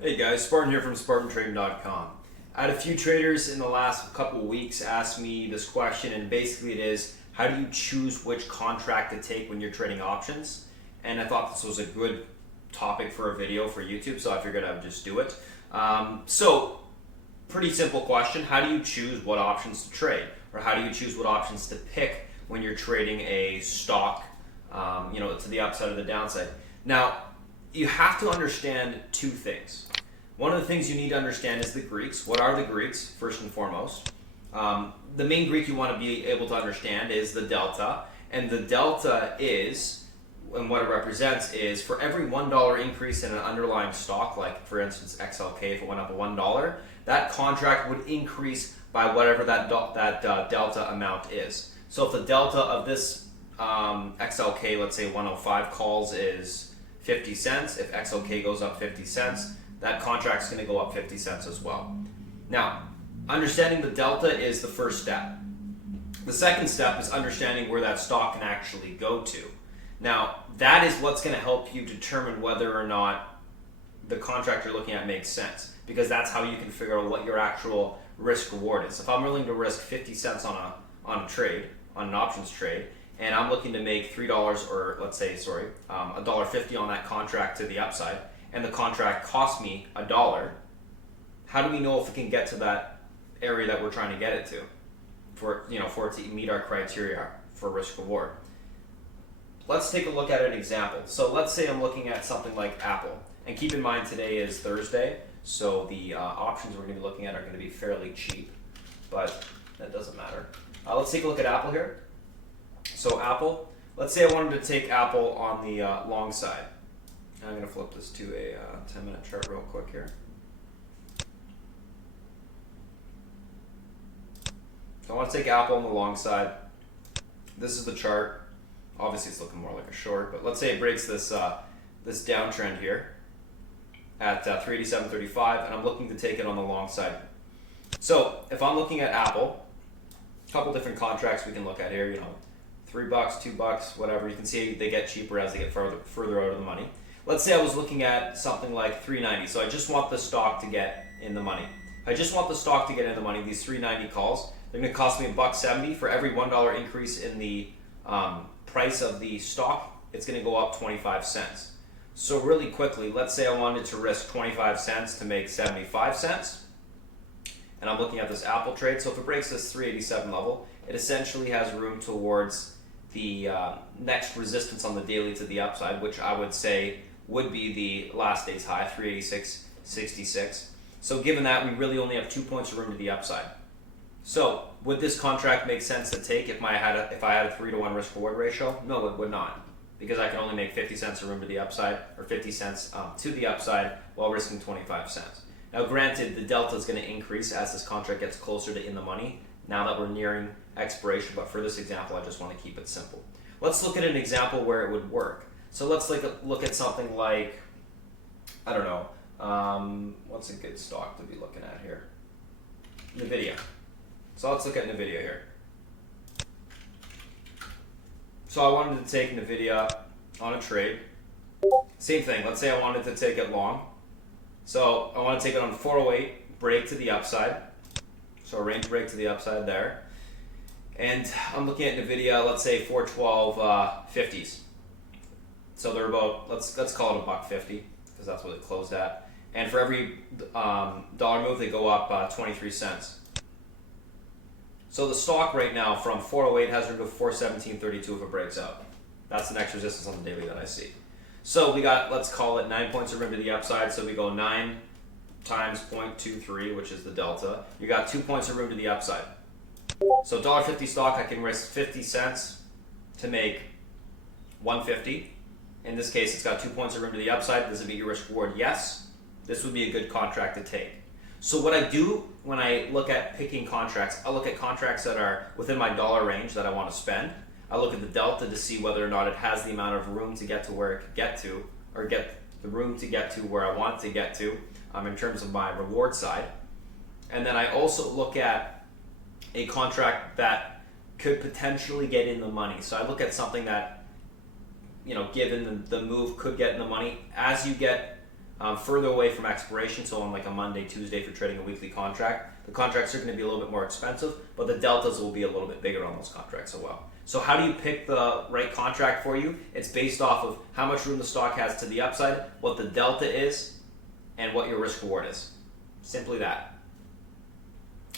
Hey guys, Spartan here from SpartanTrading.com. I had a few traders in the last couple of weeks ask me this question, and basically it is, how do you choose which contract to take when you're trading options? And I thought this was a good topic for a video for YouTube, so I figured I would just do it. So, pretty simple question. How do you choose what options to trade? Or how do you choose what options to pick when you're trading a stock, to the upside or the downside? Now, you have to understand two things. One of the things you need to understand is the Greeks. What are the Greeks, first and foremost? The main Greek you want to be able to understand is the delta. And the delta is, and what it represents is, for every $1 increase in an underlying stock, like for instance XLK, if it went up $1, that contract would increase by whatever that delta amount is. So if the delta of this XLK, let's say 105 calls is 50 cents, if XLK goes up 50 cents, that contract's going to go up 50 cents as well. Now, understanding the delta is the first step. The second step is understanding where that stock can actually go to. Now, that is what's going to help you determine whether or not the contract you're looking at makes sense, because that's how you can figure out what your actual risk reward is. If I'm willing to risk 50 cents on a trade, on an options trade, and I'm looking to make $3 or let's say, $1.50 on that contract to the upside, and the contract cost me $1, how do we know if it can get to that area that we're trying to get it to for it to meet our criteria for risk reward? Let's take a look at an example. So let's say I'm looking at something like Apple, and keep in mind today is Thursday, so the options we're going to be looking at are going to be fairly cheap, but that doesn't matter. Let's take a look at Apple here. So Apple, let's say I wanted to take Apple on the long side. I'm going to flip this to a 10-minute chart real quick here. So I want to take Apple on the long side. This is the chart. Obviously it's looking more like a short, but let's say it breaks this downtrend here at 387.35, and I'm looking to take it on the long side. So if I'm looking at Apple, a couple different contracts we can look at here, $3, $2, whatever. You can see they get cheaper as they get further out of the money. Let's say I was looking at something like 390. So I just want the stock to get in the money. If I just want the stock to get in the money, these 390 calls, they're going to cost me $1.70. For every $1 increase in the price of the stock, it's going to go up 25 cents. So really quickly, let's say I wanted to risk 25 cents to make 75 cents. And I'm looking at this Apple trade. So if it breaks this 387 level, it essentially has room towards the next resistance on the daily to the upside, which I would say would be the last day's high, 386.66. So given that, we really only have 2 points of room to the upside. So would this contract make sense to take if I had a 3-to-1 risk reward ratio? No, it would not, because I can only make 50 cents of room to the upside, or 50 cents to the upside while risking 25 cents. Now granted, the delta is going to increase as this contract gets closer to in the money now that we're nearing expiration, but for this example I just want to keep it simple. Let's look at an example where it would work. So let's look at something like, I don't know, what's a good stock to be looking at here? Nvidia. So let's look at Nvidia here. So I wanted to take Nvidia on a trade. Same thing, let's say I wanted to take it long. So I want to take it on 408, break to the upside. So a range break to the upside there. And I'm looking at Nvidia, let's say 412 50s. So they're about, let's call it $1.50, because that's what it closed at. And for every dollar move, they go up 23 cents. So the stock right now from 408 has room to 417.32 if it breaks out. That's the next resistance on the daily that I see. So we got, let's call it 9 points of room to the upside. So we go 9 times 0.23, which is the delta. You got 2 points of room to the upside. So $1.50 stock, I can risk 50 cents to make 150. In this case, it's got 2 points of room to the upside. Does it meet your risk reward? Yes. This would be a good contract to take. So what I do when I look at picking contracts, I look at contracts that are within my dollar range that I want to spend. I look at the delta to see whether or not it has the amount of room to get to where it could get to, or get the room to get to where I want it to get to in terms of my reward side. And then I also look at a contract that could potentially get in the money. So I look at something that, given the move, could get in the money. As you get further away from expiration, so on like a Monday, Tuesday for trading a weekly contract, the contracts are going to be a little bit more expensive, but the deltas will be a little bit bigger on those contracts as well. So how do you pick the right contract for you? It's based off of how much room the stock has to the upside, what the delta is, and what your risk reward is. Simply that.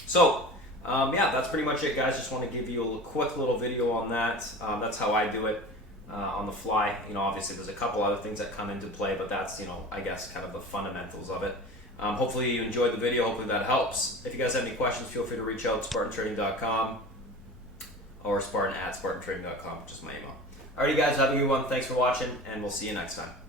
So yeah, that's pretty much it, guys. Just want to give you a quick little video on that. That's how I do it on the fly. Obviously there's a couple other things that come into play, but that's, I guess kind of the fundamentals of it. Hopefully you enjoyed the video. Hopefully that helps. If you guys have any questions, feel free to reach out to SpartanTrading.com or Spartan@SpartanTrading.com, which is my email. Alrighty, guys, have a good one. Thanks for watching, and we'll see you next time.